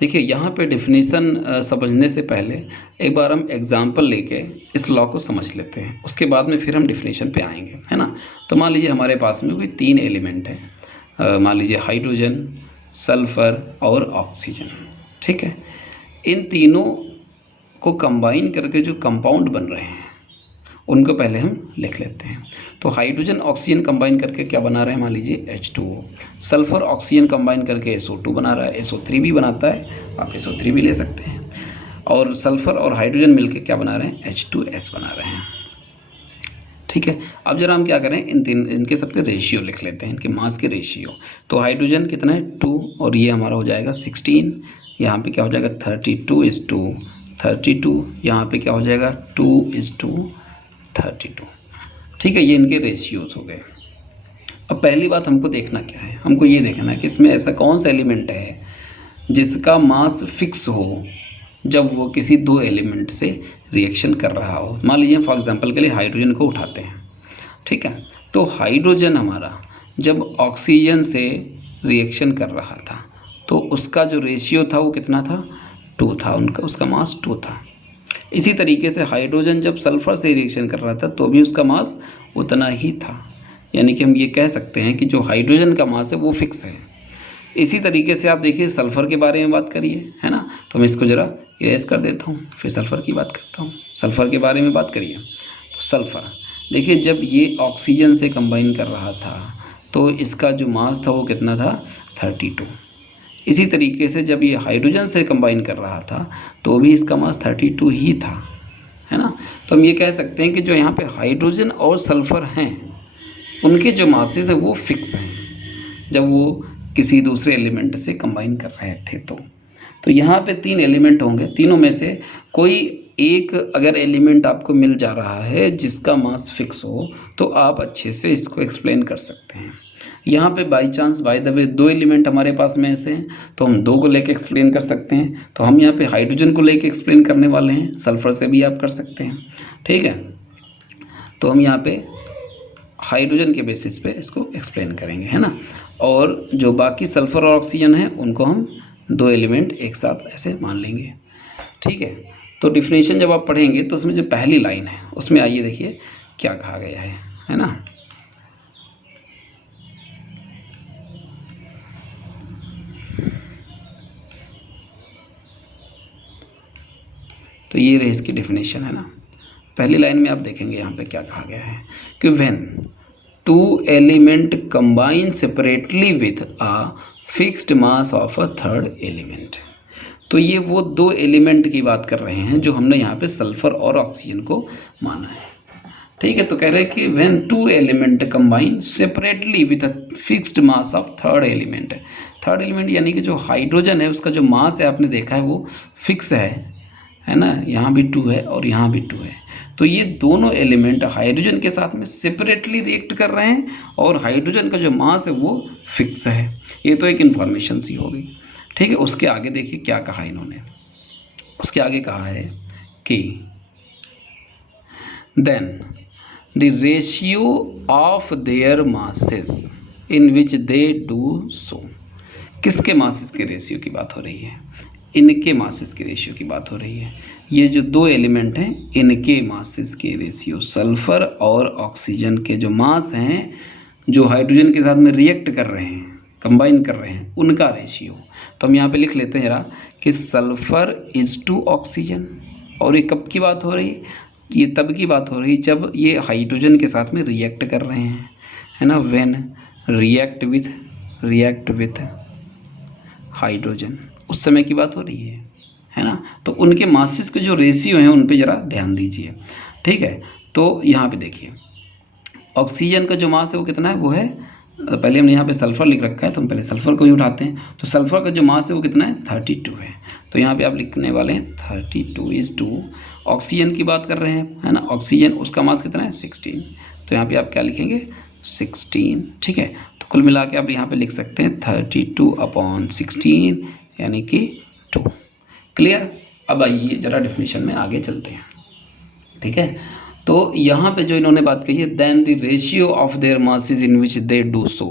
देखिए यहाँ पे डेफिनेशन समझने से पहले एक बार हम एग्जांपल लेके इस लॉ को समझ लेते हैं, उसके बाद में फिर हम डेफिनेशन पे आएंगे, है ना। तो मान लीजिए हमारे पास में कोई 3 एलिमेंट हैं, मान लीजिए हाइड्रोजन, सल्फर और ऑक्सीजन, ठीक है। इन तीनों को कंबाइन करके जो कंपाउंड बन रहे हैं उनको पहले हम लिख लेते हैं। तो हाइड्रोजन ऑक्सीजन कंबाइन करके क्या बना रहे हैं, मान लीजिए H2O। सल्फर ऑक्सीजन कंबाइन करके SO2 बना रहा है, SO3 भी बनाता है, आप SO3 भी ले सकते हैं। और सल्फर और हाइड्रोजन मिलके क्या बना रहे हैं, H2S बना रहे हैं, ठीक है। अब जरा हम क्या करें, इनके सबके रेशियो लिख लेते हैं, इनके मास के रेशियो। तो हाइड्रोजन कितना है 2, और ये हमारा हो जाएगा 16, यहाँ पे क्या हो जाएगा 32:32, यहाँ पे क्या हो जाएगा 2:32, ठीक है। ये इनके रेशियोज हो गए। अब पहली बात हमको देखना क्या है, हमको ये देखना है कि इसमें ऐसा कौन सा एलिमेंट है जिसका मास फिक्स हो जब वो किसी 2 एलिमेंट से रिएक्शन कर रहा हो। मान लीजिए फॉर एग्जांपल के लिए हाइड्रोजन को उठाते हैं, ठीक है। तो हाइड्रोजन हमारा जब ऑक्सीजन से रिएक्शन कर रहा था तो उसका जो रेशियो था वो कितना था, 2 था, उसका मास 2 था। इसी तरीके से हाइड्रोजन जब सल्फर से रिएक्शन कर रहा था तो भी उसका मास उतना ही था। यानी कि हम ये कह सकते हैं कि जो हाइड्रोजन का मास है वो फिक्स है। इसी तरीके से आप देखिए सल्फ़र के बारे में बात करिए, है ना। तो मैं इसको ज़रा इरेज कर देता हूँ, फिर सल्फ़र की बात करता हूँ। सल्फ़र के बारे में बात करिए तो सल्फ़र देखिए जब ये ऑक्सीजन से कंबाइन कर रहा था तो इसका जो मास था वो कितना था 32। इसी तरीके से जब ये हाइड्रोजन से कंबाइन कर रहा था तो भी इसका मास 32 ही था, है ना। तो हम ये कह सकते हैं कि जो यहाँ पे हाइड्रोजन और सल्फ़र हैं उनके जो मासेस हैं वो फिक्स हैं जब वो किसी दूसरे एलिमेंट से कंबाइन कर रहे थे। तो यहाँ पे 3 एलिमेंट होंगे, तीनों में से कोई एक अगर एलिमेंट आपको मिल जा रहा है जिसका मास फिक्स हो तो आप अच्छे से इसको एक्सप्लेन कर सकते हैं। यहाँ पे by chance by the way 2 element हमारे पास में ऐसे हैं तो हम 2 को लेके एक्सप्लेन कर सकते हैं। तो हम यहाँ पे हाइड्रोजन को लेके एक्सप्लेन करने वाले हैं, सल्फ़र से भी आप कर सकते हैं, ठीक है। तो हम यहाँ पे हाइड्रोजन के बेसिस पे इसको एक्सप्लेन करेंगे, है ना। और जो बाकी सल्फ़र और ऑक्सीजन है उनको हम 2 एलिमेंट एक साथ ऐसे मान लेंगे, ठीक है। तो डिफिनेशन जब आप पढ़ेंगे तो उसमें जो पहली लाइन है उसमें आइए देखिए क्या कहा गया है ना। तो ये रही इसकी डिफिनेशन, है ना। पहली लाइन में आप देखेंगे यहाँ पे क्या कहा गया है कि when 2 element combine separately with a fixed mass of a third element. तो ये वो 2 एलिमेंट की बात कर रहे हैं जो हमने यहाँ पे सल्फ़र और ऑक्सीजन को माना है, ठीक है। तो कह रहे हैं कि when 2 element combine separately with a fixed mass of third element. Third element यानी कि जो हाइड्रोजन है उसका जो मास है आपने देखा है वो फिक्स है ना। यहाँ भी 2 है और यहाँ भी 2 है। तो ये दोनों एलिमेंट हाइड्रोजन के साथ में सेपरेटली रिएक्ट कर रहे हैं और हाइड्रोजन का जो मास है वो फिक्स है। ये तो एक इन्फॉर्मेशन सी हो गई, ठीक है। उसके आगे देखिए क्या कहा इन्होंने, उसके आगे कहा है कि then the ratio of their masses in which they do so. किसके मासेस के रेशियो की बात हो रही है, इनके मासेस के रेशियो की बात हो रही है। ये जो 2 एलिमेंट हैं इनके मासेस के रेशियो, सल्फ़र और ऑक्सीजन के जो मास हैं जो हाइड्रोजन के साथ में रिएक्ट कर रहे हैं, कंबाइन कर रहे हैं, उनका रेशियो। तो हम यहाँ पे लिख लेते हैं जरा कि सल्फ़र इज़ टू ऑक्सीजन। और ये कब की बात हो रही है, ये तब की बात हो रही है जब ये हाइड्रोजन के साथ में रिएक्ट कर रहे हैं, है ना। व्हेन रिएक्ट विथ हाइड्रोजन, उस समय की बात हो रही है ना। तो उनके मासेस के जो रेशियो हैं उन पे ज़रा ध्यान दीजिए, ठीक है। तो यहाँ पे देखिए ऑक्सीजन का जो मास है वो कितना है, वो है, पहले हमने यहाँ पे सल्फ़र लिख रखा है तो हम पहले सल्फ़र को ही उठाते हैं। तो सल्फ़र का जो मास है वो कितना है 32 है। तो यहाँ पे आप लिखने वाले हैं 32:2। ऑक्सीजन की बात कर रहे हैं, है ना। ऑक्सीजन उसका मास कितना है 16। तो यहाँ पे आप क्या लिखेंगे 16, ठीक है। तो कुल मिला के आप यहाँ पे लिख सकते हैं 32/16 यानी कि 2। क्लियर। अब आइए ज़रा डेफिनेशन में आगे चलते हैं, ठीक है। तो यहाँ पे जो इन्होंने बात कही है, then the ratio of their masses in which they do so,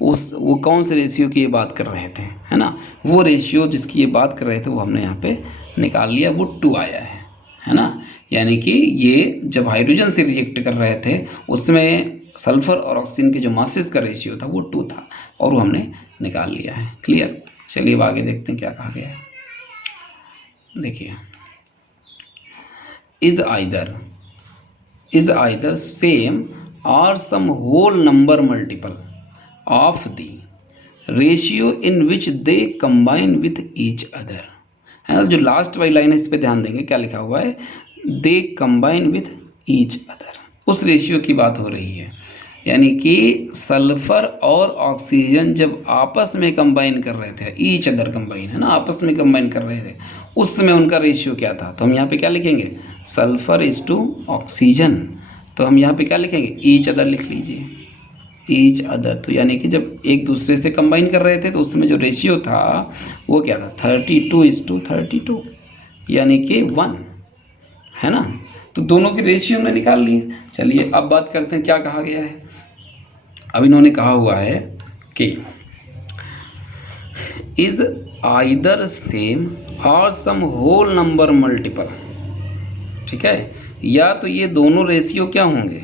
वो कौन से रेशियो की ये बात कर रहे थे, है ना, वो रेशियो जिसकी ये बात कर रहे थे वो हमने यहाँ पे निकाल लिया, वो 2 आया है ना। यानी कि ये जब हाइड्रोजन से रिएक्ट कर रहे थे उसमें सल्फर और ऑक्सीजन के जो मासेस का रेशियो था वो 2 था, और वो हमने निकाल लिया है। क्लियर। चलिए अब आगे देखते हैं क्या कहा गया है। देखिए, is either same or some whole number multiple of the ratio in which they combine with each other, है ना। जो लास्ट वाली लाइन है इस पे ध्यान देंगे, क्या लिखा हुआ है, they combine with each other, उस रेशियो की बात हो रही है। यानी कि सल्फर और ऑक्सीजन जब आपस में कंबाइन कर रहे थे, ईच अदर कंबाइन, है ना, आपस में कंबाइन कर रहे थे, उस समय उनका रेशियो क्या था। तो हम यहाँ पे क्या लिखेंगे, सल्फर इज टू ऑक्सीजन, तो हम यहाँ पे क्या लिखेंगे, ईच अदर लिख लीजिए, ईच अदर। तो यानी कि जब एक दूसरे से कंबाइन कर रहे थे तो उसमें जो रेशियो था वो क्या था, 32:32, यानी कि 1, है ना। तो दोनों के रेशियो में निकाल लिए। चलिए अब बात करते हैं क्या कहा गया है। अब इन्होंने कहा हुआ है कि इज आइदर सेम और सम होल नंबर मल्टीपल, ठीक है, या तो ये दोनों रेशियो क्या होंगे,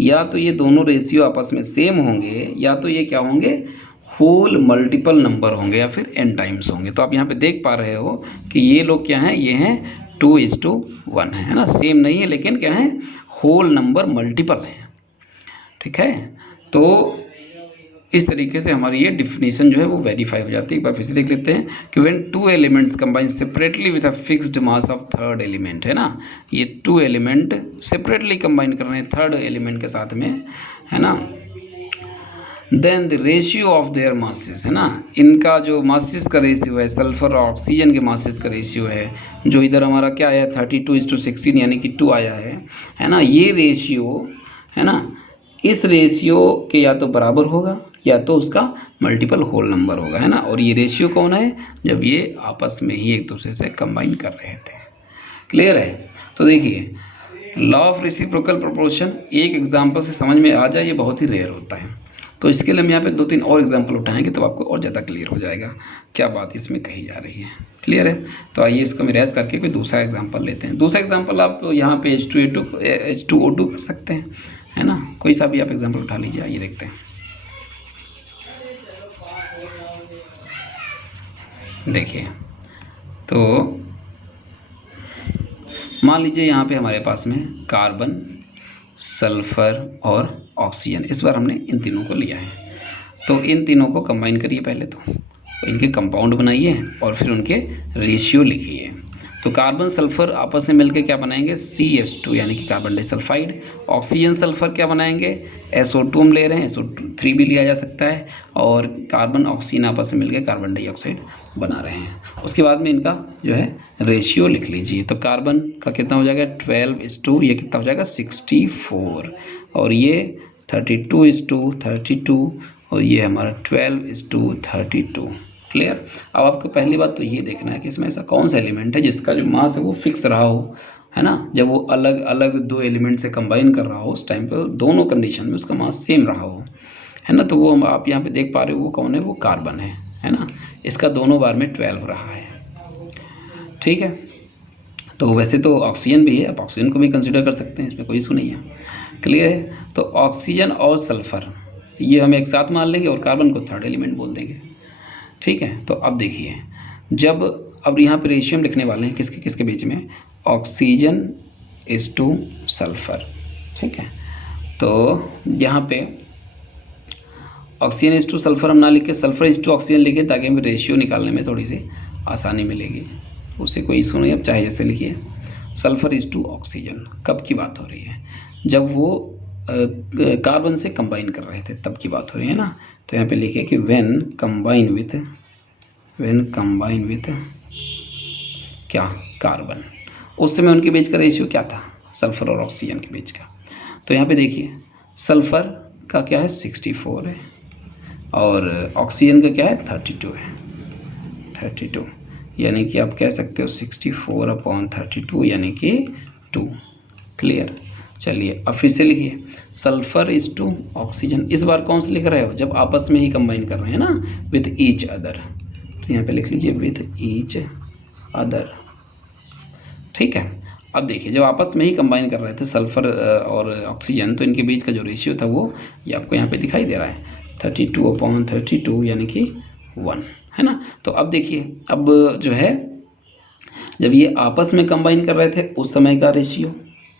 या तो ये दोनों रेशियो आपस में सेम होंगे, या तो ये क्या होंगे, होल मल्टीपल नंबर होंगे, या फिर n टाइम्स होंगे। तो आप यहाँ पे देख पा रहे हो कि ये लोग क्या हैं, ये हैं 2:1 है ना, सेम नहीं है लेकिन क्या है, होल नंबर मल्टीपल हैं, ठीक है। तो इस तरीके से हमारी ये डिफिनीशन जो है वो वेरीफाई हो जाती है। एक बार फिर से देख लेते हैं कि when 2 elements combine separately with a fixed mass of third element, है ना, ये 2 एलिमेंट सेपरेटली कंबाइन कर रहे हैं थर्ड एलिमेंट के साथ में, है ना, then the ratio of their masses, है ना, इनका जो मासेस का रेशियो है, सल्फर और ऑक्सीजन के मासेस का रेशियो है, जो इधर हमारा क्या आया 32:16 यानी कि 2 आया है ना, ये रेशियो, है ना, इस रेशियो के या तो बराबर होगा या तो उसका मल्टीपल होल नंबर होगा, है ना। और ये रेशियो कौन है, जब ये आपस में ही एक दूसरे से कंबाइन कर रहे थे। क्लियर है। तो देखिए, लॉ ऑफ रेसिप्रोकल प्रोपोर्शन एक एग्जांपल से समझ में आ जाए ये बहुत ही रेयर होता है, तो इसके लिए हम यहाँ पे 2-3 और एग्जांपल उठाएंगे तो आपको और ज़्यादा क्लियर हो जाएगा क्या बात इसमें कही जा रही है। क्लियर है। तो आइए इसको हम इरेज करके कोई दूसरा एग्जांपल लेते हैं। दूसरा एग्जांपल आप यहाँ पे H2O2 कर सकते हैं, है ना, कोई सा भी आप एग्जांपल उठा लीजिए। आइए देखते हैं। देखिए, तो मान लीजिए यहाँ पे हमारे पास में कार्बन, सल्फर और ऑक्सीजन, इस बार हमने इन तीनों को लिया है। तो इन तीनों को कंबाइन करिए पहले, तो इनके कंपाउंड बनाइए और फिर उनके रेशियो लिखिए। तो कार्बन सल्फर आपस में मिलकर क्या बनाएंगे, CH2 यानी कि कार्बन डाइसल्फाइड। ऑक्सीजन सल्फर क्या बनाएंगे, SO2 हम ले रहे हैं, SO3 भी लिया जा सकता है, और कार्बन ऑक्सीजन आपस में मिलकर कार्बन डाइऑक्साइड बना रहे हैं। उसके बाद में इनका जो है रेशियो लिख लीजिए। तो कार्बन का कितना हो जाएगा 12:, ये कितना हो जाएगा 64, और ये 32:32, और ये हमारा 12:32। क्लियर। अब आपको पहली बात तो ये देखना है कि इसमें ऐसा कौन सा एलिमेंट है जिसका जो मास है वो फिक्स रहा हो, है ना। जब वो अलग अलग 2 एलिमेंट से कंबाइन कर रहा हो उस टाइम पर दोनों कंडीशन में उसका मास सेम रहा हो, है ना। तो वो आप यहाँ पे देख पा रहे हो वो कौन है, वो कार्बन है ना। इसका दोनों बार में 12 रहा है, ठीक है। तो वैसे तो ऑक्सीजन भी है, आप ऑक्सीजन को भी कंसिडर कर सकते हैं, इसमें कोई इशू नहीं है। क्लियर है। तो ऑक्सीजन और सल्फर ये हम एक साथ मान लेंगे और कार्बन को थर्ड एलिमेंट बोल देंगे, ठीक है। तो अब देखिए, जब अब यहाँ पे रेशियो लिखने वाले हैं किसके किसके बीच में, ऑक्सीजन इज टू सल्फर, ठीक है। तो यहाँ पे ऑक्सीजन इज टू सल्फर हम ना लिख के सल्फर इज टू ऑक्सीजन लिखे ताकि हमें रेशियो निकालने में थोड़ी सी आसानी मिलेगी, उससे कोई इशू नहीं। अब चाहे जैसे लिखिए, सल्फर इज टू ऑक्सीजन कब की बात हो रही है, जब वो कार्बन से कंबाइन कर रहे थे तब की बात हो रही है ना। तो यहाँ पे लिखे कि व्हेन कंबाइन विथ क्या, कार्बन, उस समय उनके बीच का रेशियो क्या था, सल्फर और ऑक्सीजन के बीच का। तो यहाँ पे देखिए, सल्फर का क्या है 64 है, और ऑक्सीजन का क्या है 32 है, 32, यानी कि आप कह सकते हो 64/32 यानी कि 2। क्लियर। चलिए अब फिर से लिखिए, सल्फर इज टू ऑक्सीजन। इस बार कौन सा लिख रहे हो, जब आपस में ही कंबाइन कर रहे हैं ना, विथ ईच अदर, तो यहाँ पे लिख लीजिए विथ ईच अदर। ठीक है, अब देखिए जब आपस में ही कंबाइन कर रहे थे सल्फर और ऑक्सीजन, तो इनके बीच का जो रेशियो था वो ये आपको यहाँ पे दिखाई दे रहा है 32/32 यानी कि 1, है ना। तो अब देखिए, अब जो है जब ये आपस में कंबाइन कर रहे थे उस समय का रेशियो,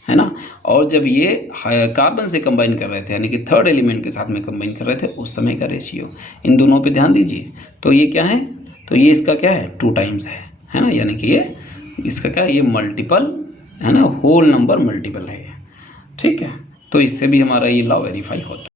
है ना, और जब ये कार्बन से कंबाइन कर रहे थे यानी कि थर्ड एलिमेंट के साथ में कंबाइन कर रहे थे उस समय का रेशियो, इन दोनों पे ध्यान दीजिए। तो ये क्या है, तो ये इसका क्या है 2 टाइम्स है ना, यानी कि ये इसका क्या है, ये मल्टीपल है ना, होल नंबर मल्टीपल है। ठीक है, तो इससे भी हमारा ये लॉ वेरीफाई होता है।